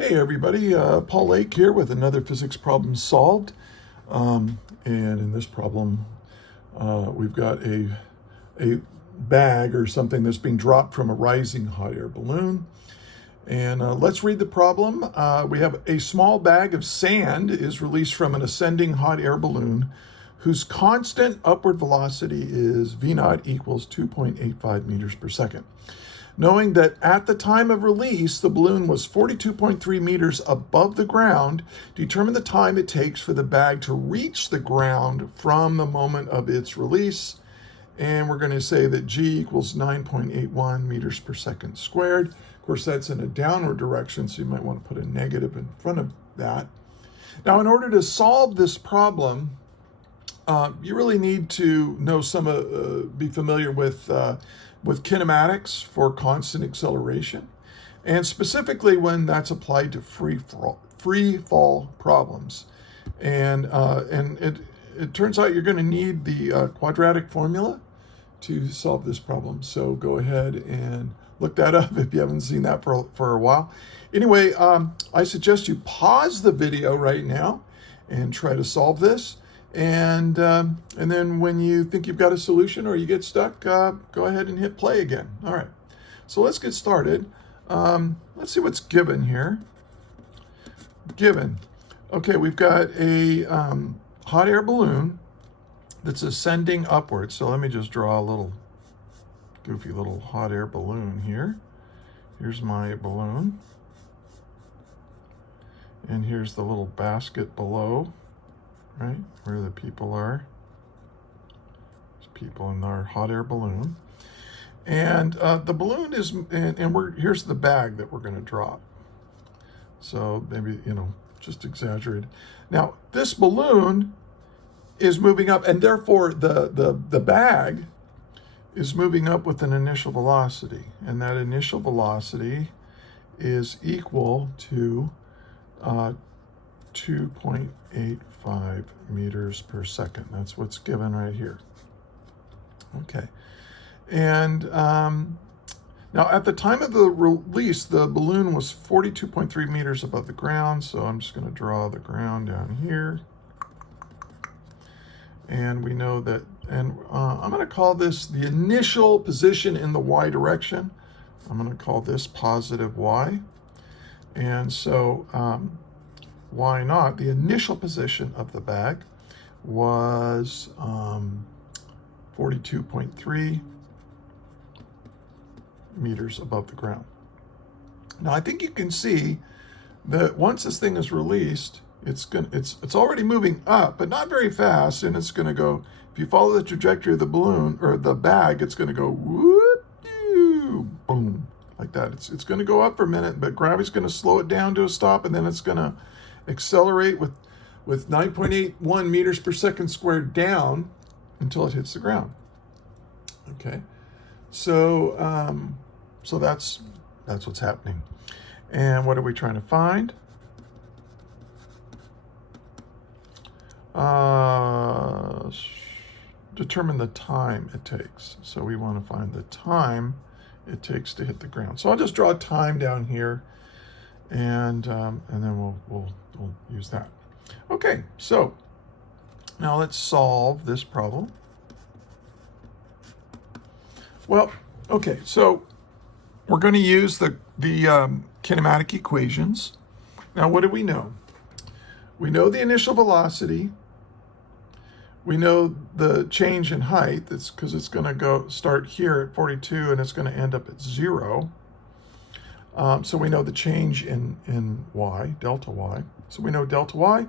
Hey everybody, Paul Lake here with another physics problem solved. And in this problem, we've got a bag or something that's being dropped from a rising hot air balloon. And let's read the problem. We have a small bag of sand is released from an ascending hot air balloon whose constant upward velocity is V naught equals 2.85 meters per second. Knowing that at the time of release, the balloon was 42.3 meters above the ground, determine the time it takes for the bag to reach the ground from the moment of its release. And we're going to say that G equals 9.81 meters per second squared. Of course, that's in a downward direction, so you might want to put a negative in front of that. Now, in order to solve this problem, you really need to know be familiar with kinematics for constant acceleration, and specifically when that's applied to free fall problems. And it turns out you're going to need the quadratic formula to solve this problem. So go ahead and look that up if you haven't seen that for a while. Anyway, I suggest you pause the video right now and try to solve this. And then when you think you've got a solution or you get stuck, go ahead and hit play again. All right, so let's get started. Let's see what's given here. Okay, we've got a hot air balloon that's ascending upwards. So let me just draw a little goofy little hot air balloon here. Here's my balloon. And here's the little basket below. Right, where the people are. There's people in our hot air balloon. And the balloon is, here's the bag that we're going to drop. So maybe, just exaggerated. Now, this balloon is moving up, and therefore the bag is moving up with an initial velocity. And that initial velocity is equal to 2.85 meters per second. That's what's given right here. Okay. And now at the time of the release, the balloon was 42.3 meters above the ground. So I'm just going to draw the ground down here. And we know that, and I'm going to call this the initial position in the y direction. I'm going to call this positive y. And so y naught, the initial position of the bag, was 42.3 meters above the ground. Now I think you can see that once this thing is released, it's already moving up, but not very fast, and it's going to go. If you follow the trajectory of the balloon or the bag, it's going to go whoop, boom, like that. It's going to go up for a minute, but gravity's going to slow it down to a stop, and then it's going to accelerate with 9.81 meters per second squared down until it hits the ground. Okay, so that's what's happening. And what are we trying to find? Determine the time it takes. So we want to find the time it takes to hit the ground. So I'll just draw time down here, and then we'll use that. Okay, so now let's solve this problem. Well, okay, so we're going to use the kinematic equations. Now, what do we know? We know the initial velocity. We know the change in height. That's because it's going to start here at 42 and it's going to end up at 0. So we know the change in y, delta y. So we know delta y.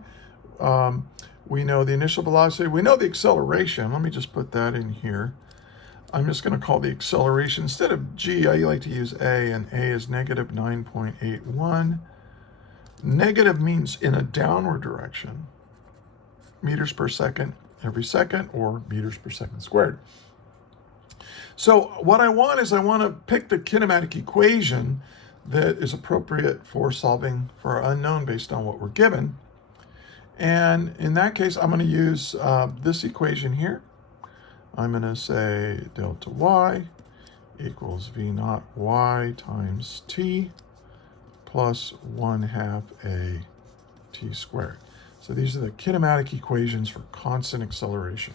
We know the initial velocity. We know the acceleration. Let me just put that in here. I'm just going to call the acceleration, instead of g, I like to use a, and a is negative 9.81. Negative means in a downward direction, meters per second every second, or meters per second squared. So what I want to pick the kinematic equation that is appropriate for solving for our unknown based on what we're given. And in that case, I'm going to use this equation here. I'm going to say delta y equals v naught y times t plus 1/2 a t squared. So these are the kinematic equations for constant acceleration.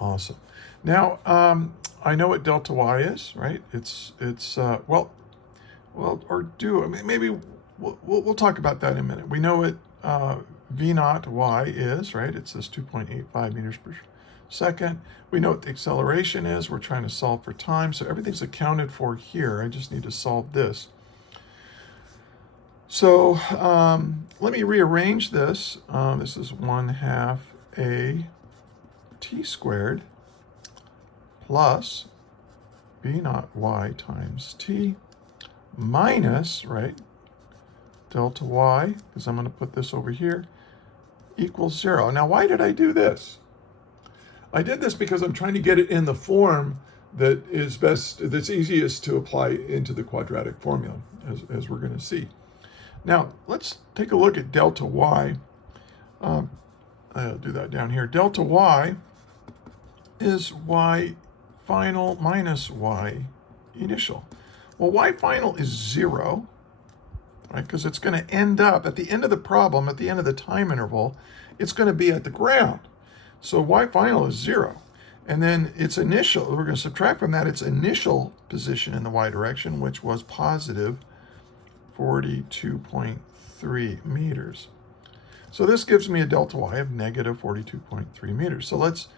Awesome. Now, I know what delta y is, right? Maybe we'll talk about that in a minute. We know what v naught y is, right? It's this 2.85 meters per second. We know what the acceleration is. We're trying to solve for time, so everything's accounted for here. I just need to solve this. So let me rearrange this. This is 1/2 a t squared plus v naught y times t minus, right, delta y, because I'm going to put this over here, equals 0. Now, why did I do this? I did this because I'm trying to get it in the form that is that's easiest to apply into the quadratic formula, as we're going to see. Now, let's take a look at delta y. I'll do that down here. Delta y is y final minus y initial. Well, y final is 0, right? Because it's going to end up at the end of the problem, at the end of the time interval, it's going to be at the ground. So y final is 0. And then its initial, we're going to subtract from that its initial position in the y direction, which was positive 42.3 meters. So this gives me a delta y of negative 42.3 meters. So let's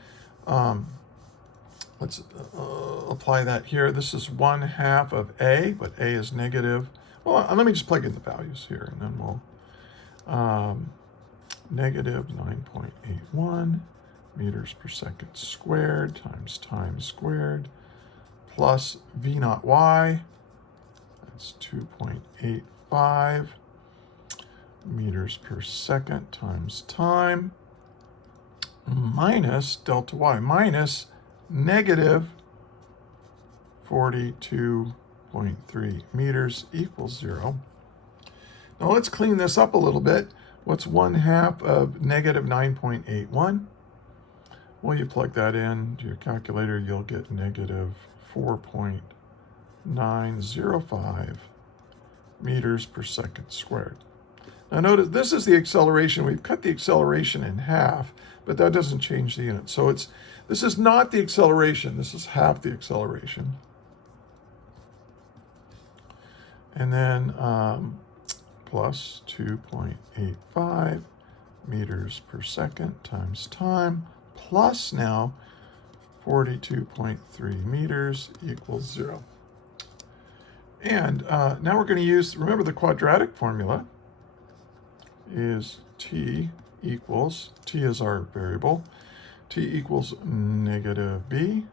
apply that here. This is 1/2 of a, but a is negative. Well, let me just plug in the values here, and then we'll negative 9.81 meters per second squared times time squared plus v naught y. That's 2.85 meters per second times time minus delta y minus negative 42.3 meters equals 0. Now let's clean this up a little bit. What's 1/2 of negative 9.81? Well, you plug that in to your calculator, you'll get negative 4.905 meters per second squared. Now notice this is the acceleration. We've cut the acceleration in half, but that doesn't change the unit. So this is not the acceleration. This is half the acceleration. And then plus 2.85 meters per second times time plus now 42.3 meters equals 0. And now we're going to use, remember the quadratic formula is t equals, t is our variable, t equals negative b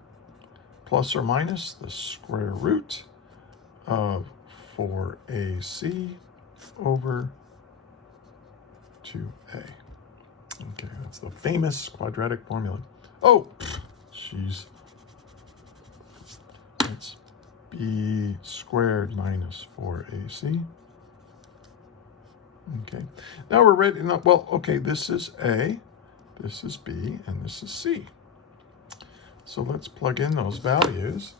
plus or minus the square root of 4ac over 2a. Okay, that's the famous quadratic formula. Oh, jeez. It's b squared minus 4ac. Okay, now we're ready. Well, okay, this is a, this is b, and this is c. So let's plug in those values.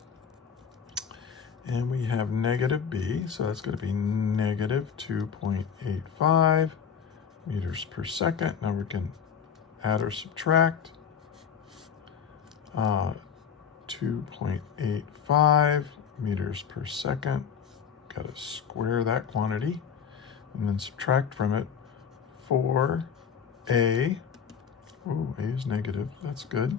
And we have negative b, so that's going to be negative 2.85 meters per second. Now we can add or subtract. 2.85 meters per second. Got to square that quantity. And then subtract from it 4a. Oh, a is negative. That's good.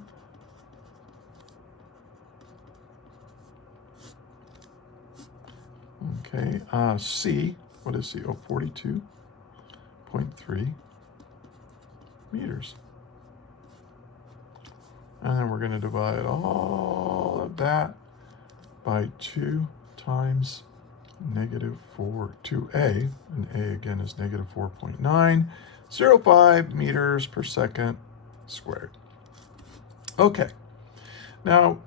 Okay, c, what is c? Oh, 42.3 meters. And then we're going to divide all of that by 2 times negative 2a, and a again is negative 4.905 meters per second squared. Okay, now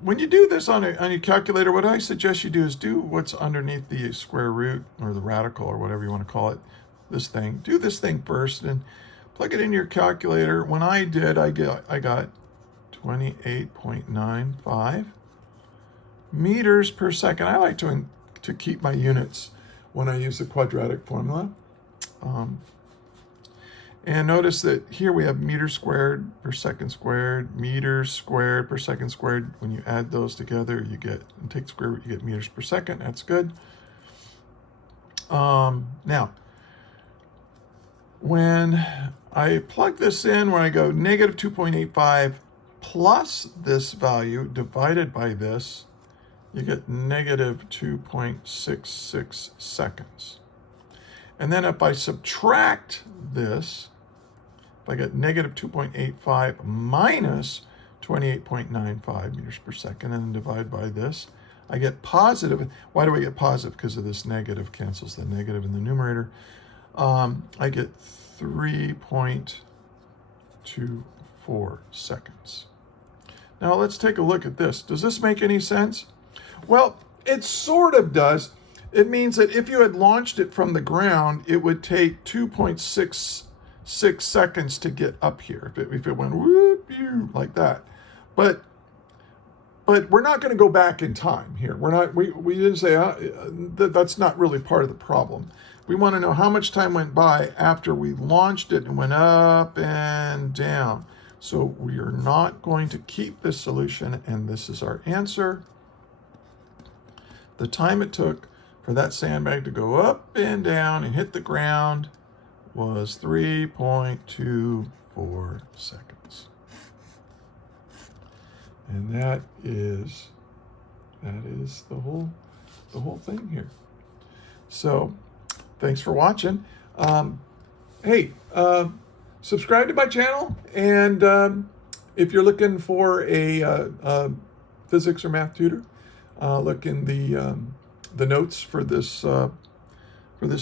when you do this on your calculator, what I suggest you do is do what's underneath the square root or the radical or whatever you want to call it, this thing. Do this thing first and plug it in your calculator. When I did, I got 28.95 meters per second. I like to to keep my units when I use the quadratic formula. And notice that here we have meters squared per second squared, meters squared per second squared. When you add those together, you get, and take the square root, you get meters per second. That's good. Now, when I plug this in, when I go negative 2.85 plus this value divided by this, you get negative 2.66 seconds. And then if I subtract this, if I get negative 2.85 minus 28.95 meters per second and then divide by this, I get positive. Why do I get positive? Because of this negative cancels the negative in the numerator. I get 3.24 seconds. Now let's take a look at this. Does this make any sense? Well, it sort of does. It means that if you had launched it from the ground, it would take 2.66 seconds to get up here, if it went whoop, like that. But we're not going to go back in time here. We didn't say that's not really part of the problem. We want to know how much time went by after we launched it and went up and down. So we are not going to keep this solution, and this is our answer. The time it took for that sandbag to go up and down and hit the ground was 3.24 seconds. And that is the whole thing here. So thanks for watching. Hey, subscribe to my channel, and if you're looking for a physics or math tutor, look in the notes for this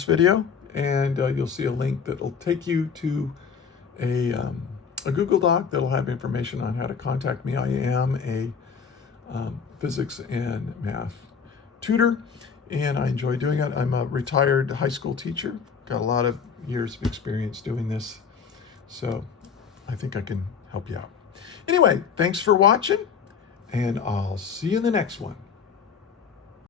video, and you'll see a link that will take you to a Google Doc that'll have information on how to contact me. I am a physics and math tutor, and I enjoy doing it. I'm a retired high school teacher, got a lot of years of experience doing this, so I think I can help you out. Anyway, thanks for watching, and I'll see you in the next one.